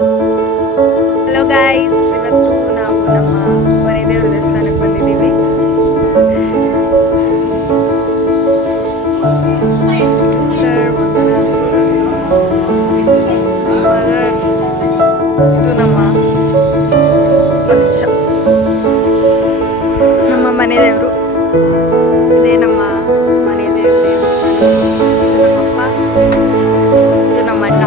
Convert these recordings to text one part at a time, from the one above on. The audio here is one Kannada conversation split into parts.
ಹಲೋ ಗೈಸ್, ಇವತ್ತು ನಾವು ನಮ್ಮ ಮನೆ ದೇವರ ದೇವಸ್ಥಾನಕ್ಕೆ ಬಂದಿದ್ದೀವಿ. ಸಿಸ್ಟರ್ ಮದರ್, ಇದು ನಮ್ಮ ಮನೆ ದೇವರು. ಇದೇ ನಮ್ಮ ಮನೆ ದೇವರ ದೇವಸ್ಥಾನ. ಇದು ನಮ್ಮಪ್ಪ, ಇದು ನಮ್ಮ ಅಣ್ಣ.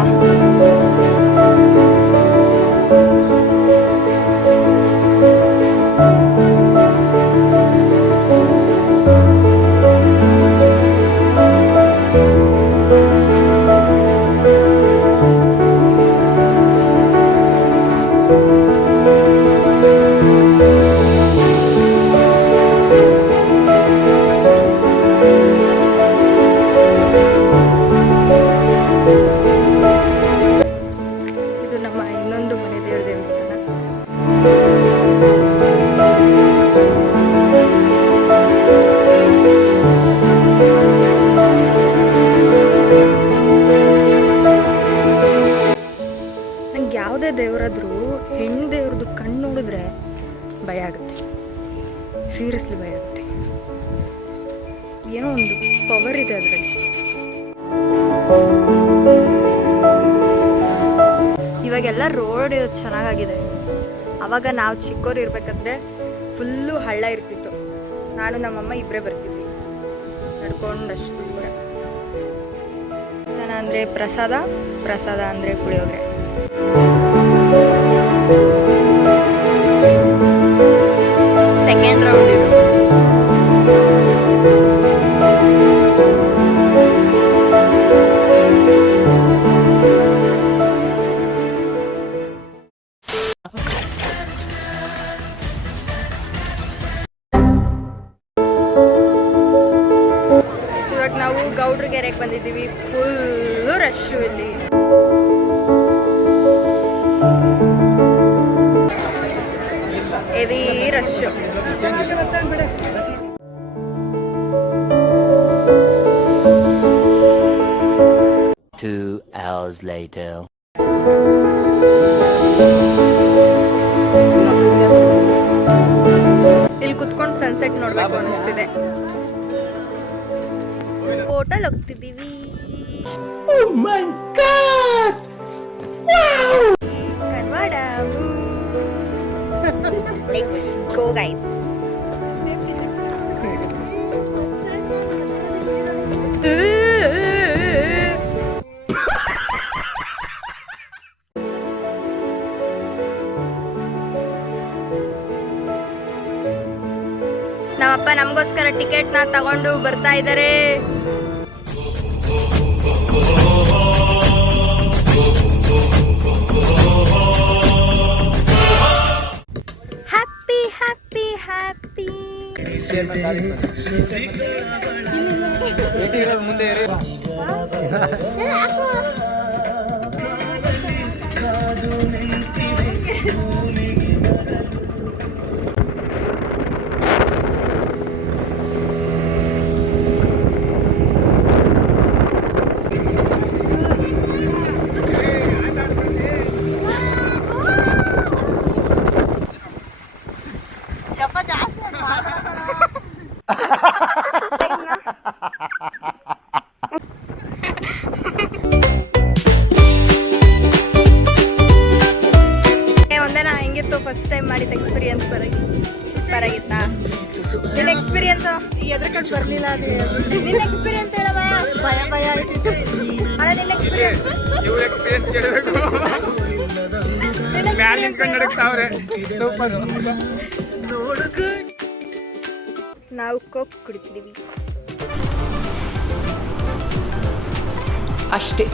ಇದು ನಮ್ಮ ಇನ್ನೊಂದು ಮನೆ ದೇವರ ದೇವಸ್ಥಾನ. ನಂಗೆ ಯಾವುದೇ ದೇವರಾದ್ರೂ ಹೆಣ್ಣು ದೇವ್ರದ್ದು ಕಣ್ಣು ನೋಡಿದ್ರೆ ಭಯ ಆಗುತ್ತೆ. ಸೀರಿಯಸ್ಲಿ ಭಯ ಆಗುತ್ತೆ. ಏನೋ ಒಂದು ಪವರ್ ಇದೆ ಅದರಲ್ಲಿ. ಇವಾಗೆಲ್ಲ ರೋಡ್ ಚೆನ್ನಾಗಾಗಿದೆ. ಆವಾಗ ನಾವು ಚಿಕ್ಕವ್ರು ಇರಬೇಕಾದ್ರೆ ಫುಲ್ಲು ಹಳ್ಳ ಇರ್ತಿತ್ತು. ನಾನು ನಮ್ಮಮ್ಮ ಇಬ್ಬರೇ ಬರ್ತಿದ್ವಿ ನಡ್ಕೊಂಡಷ್ಟು ದೂರ. ದೇವಸ್ಥಾನ ಅಂದರೆ ಪ್ರಸಾದ, ಪ್ರಸಾದ ಅಂದರೆ ಪುಳಿಯೋಗರೆ. ಸೆಕೆಂಡ್ ರೌಂಡ್ ಇದು. ಇವಾಗ ನಾವು ಗೌಡ್ರಗೆರೆಗೆ ಬಂದಿದ್ದೀವಿ. ಫುಲ್ಲು ರಶ್ಶು ಇಲ್ಲಿ. Heavy rush. 2 hours later. ಇಲ್ಲಿ ಕುತ್ಕೊಂಡು ಸನ್ಸೆಟ್ ನೋಡ್ಬೇಕು ಅನಿಸ್ತಿದೆ. ಹೋಟೆಲ್ ಹೋಗ್ತಿದ್ದೀವಿ. Oh my god! Wow! ಕನ್ವಾಡ. Let's go guys. ನಮ್ಮಪ್ಪ ನಮಗೋಸ್ಕರ ಟಿಕೆಟ್ನ ತಗೊಂಡು ಬರ್ತಾ ಇದ್ದಾರೆ. Happy happy happy. ಒಂದೇನಾ ಹೆಂಗಿತ್ತು ಫಸ್ಟ್ ಟೈಮ್ ಮಾಡಿದ ಎಕ್ಸ್ಪೀರಿಯನ್ಸ್? ಸೂಪರ್ ಆಗಿತ್ತಾ ನಿನ್ನ ಎಕ್ಸ್ಪೀರಿಯನ್ಸ್? ಎದ್ರಕಂಡು ಬರಲಿಲ್ಲ. ನಿನ್ನ ಎಕ್ಸ್ಪೀರಿಯನ್ಸ್ ಹೇಳಮ್ಮ. ಭಯ ಭಯ ಆಯ್ತಿತ್ತು ಅಲ್ಲ. ನಿನ್ನ ಎಕ್ಸ್ಪೀರಿಯನ್ಸ್ ಕೇಳಬೇಕು. ನಾವು ಕೋಕ್ ಕುಡಿತಿದ್ದೀವಿ ಅಷ್ಟೇ.